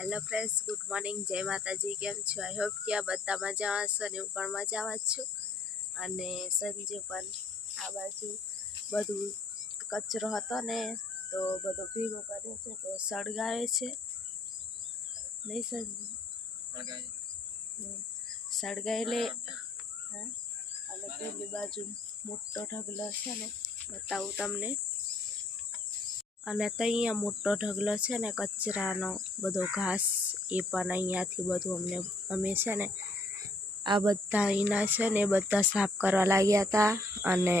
Hello friends, good morning, જય માતાજી. કેમ છો? આઈ હોપ કે આ બધા મજામાં હશો અને હું પણ મજામાં જ છું. અને સંજે પણ આ બાજુ બધું કચરો હતો ને તો બધો ભેગો કર્યો છે તો સળગાવે છે. નહીં સંજે? સળગાવી લે. અને પેલી બાજુ મોટો ઢગલો છે ને, બતાવું તમને. અને ત્યાં મોટો ઢગલો છે ને કચરાનો, બધો ઘાસ, એ પણ અહીંયાથી બધું અમે છે ને આ બધા અહીંના છે ને એ બધા સાફ કરવા લાગ્યા હતા. અને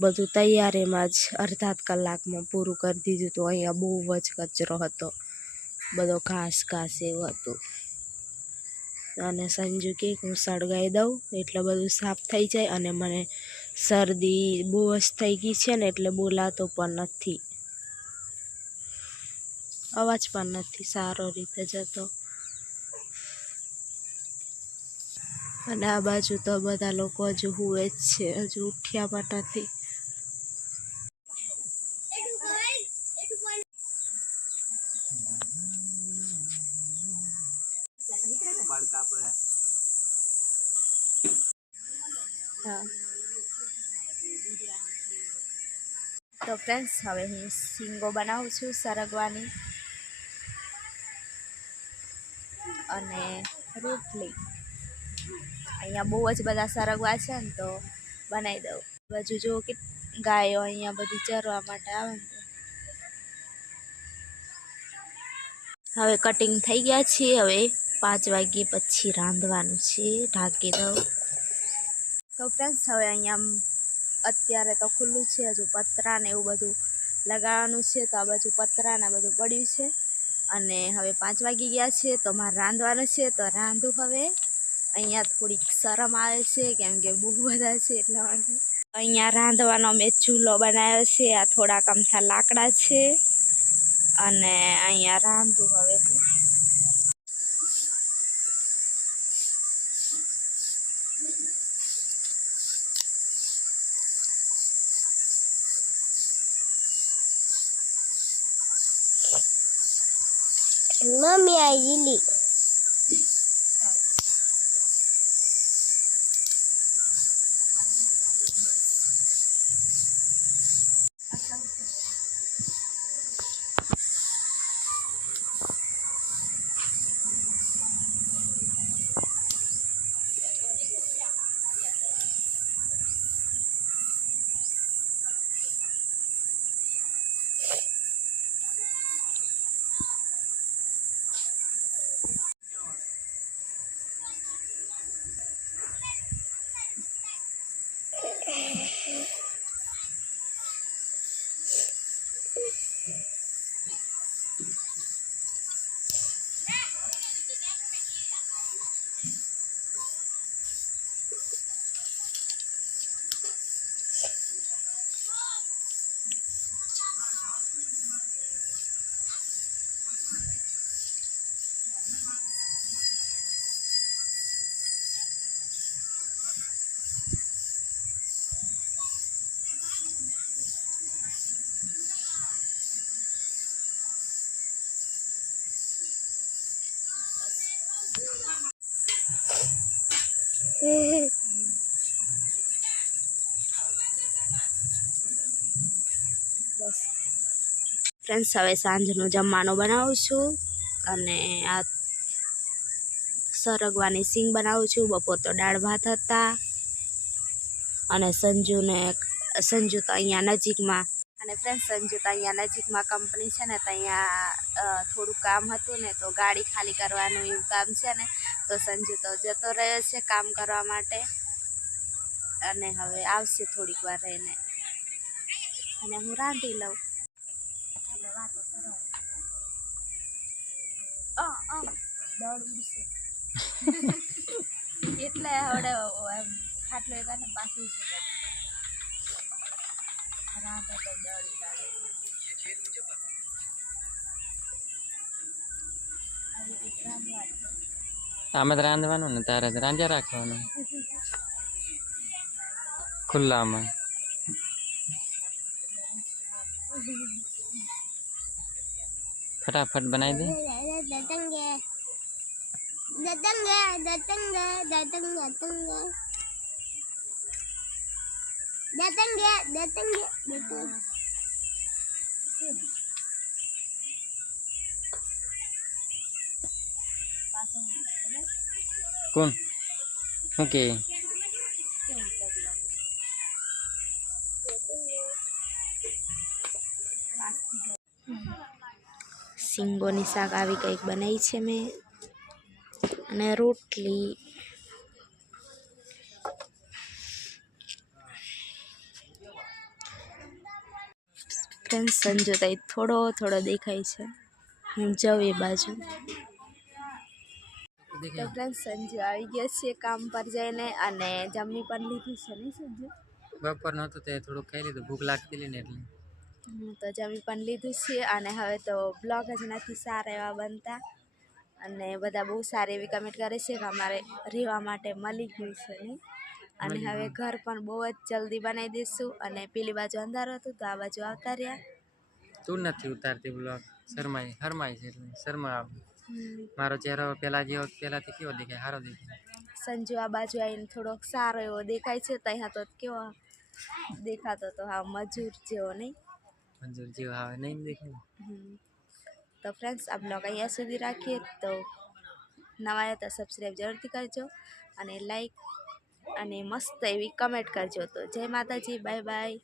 બધું તૈયારીમાં જ અડધા કલાકમાં પૂરું કરી દીધું હતું. અહીંયા બહુ જ કચરો હતો, બધો ઘાસ એવું હતું. અને સંજુ કે હું સળગાવી દઉં એટલે બધું સાફ થઈ જાય. અને મને શરદી બહુ જ થઈ ગઈ છે ને એટલે બોલાતો પણ નથી, અવાજ પણ નથી સારો રીતે જતો. અને આ બાજુ તો બધા લોકો હજુ હુએ જ છે, હજુ ઉઠ્યા પણ નથી. હા, તો ફ્રેન્ડ્સ હવે હું શીંગો બનાવું છું સરગવાની અને રોટલી. અહીંયા બહુ જ બધા સરગવા છે ને તો બનાવી દઉં. બાજુ જો કે ગાયો અહીંયા બધી ચરવા માટે આવે ને. હવે કટિંગ થઈ ગયા છે. હવે 5 વાગ્યે પછી રાંધવાનું છે. ઢાંકી દઉં. તો ફ્રેન્ડ્સ હવે અહીંયા અત્યારે તો ખુલ્લું છે, હજુ પતરા ને એવું બધું લગાવવાનું છે. તો આ બાજુ પતરા ને બધું પડ્યું છે. અને હવે 5 વાગી ગયા છે તો મારે રાંધવાનું છે. તો રાંધું હવે. અહીંયા થોડીક શરમ આવે છે કેમ કે બહુ બધા છે એટલા માટે. અહીંયા રાંધવાનો મેં ચૂલો બનાવ્યો છે. આ થોડાક અમથા લાકડા છે. અને અહીંયા રાંધું હવે હું. મમ્મી આવી બસ ફ્રેન્ડ્સ, હવે સાંજનું જમવાનું બનાવું છું. અને આ સરગવાની સિંગ બનાવું છું. બપોર તો દાળ ભાત હતા. અને સંજુ તો અહીંયા નજીકમાં, અને ફ્રેન્ડ્સ સંજુ તો અહીંયા નજીકમાં કંપની છે ને તો અહીંયા થોડું કામ હતું ને તો ગાડી ખાલી કરવાનું એવું કામ છે ને તો સંજુ તો જતો રહ્યો છે કામ કરવા માટે. અને હવે આવશે થોડીક વાર રહીને. અને હું રાંધી લઉં. દળ ઉડશે એટલે હવે ખાટલો ને પાછું રાંધે તો દળ ઉડાડે. આમે તો રાંધવાનું ને તારે રાંધ્યા રાખવાનું ખુલ્લામાં. फटाफट बनाई दे। दतंगे दतंगे दतंगे दतंगे दतंगे दतंगे दतंगे दतंगे कौन ओके સિંગોની શાક આવી કંઈક બનાવી છે મેં, અને રોટલી. ફ્રેન્ડ સંજુ તઈ થોડો થોડો દેખાય છે, હું જાઉં એ બાજુ. તો ફ્રેન્ડ સંજુ આવી ગયા છે કામ પર જઈને, અને જમી પણ લીધું છે નહીં સંજુ? બપોર નહોતું તે થોડુંક ખાઈ લીધું, ભૂખ લાગતી ને એટલે. તો જમી પણ લીધું છે, અને હવે તો બ્લોગ જ નથી સારા એવા બનતા, અને બધા બહુ સારી એવી કમેન્ટ કરે છે કે અમારે રહેવા માટે મળી ગયું છે નહીં. અને હવે ઘર પણ બહુ જ જલ્દી બનાવી દઈશું, અને પેલી બાજુ અંધારું હતું તો આ બાજુ આવતા રહ્યા. તું નથી ઉતારતી બ્લોગ, હરમાય છે એટલે શરમા મારો ચહેરો પહેલાથી કેવો દેખાય? સારો દેખાય. સંજુ આ બાજુ આવીને થોડોક સારો એવો દેખાય છે, ત્યાં તો કેવો દેખાતો તો હા મજૂર જેવો નહીં. મંજૂર જેવો આવે નહીં દેખાય. તો ફ્રેન્ડ્સ આ બ્લોગ અહીંયા સુધી રાખીએ. તો નવા આવ્યા તો સબસ્ક્રાઈબ જરૂરથી કરજો, અને લાઈક અને મસ્ત એવી કમેન્ટ કરજો. તો જય માતાજી, બાય બાય.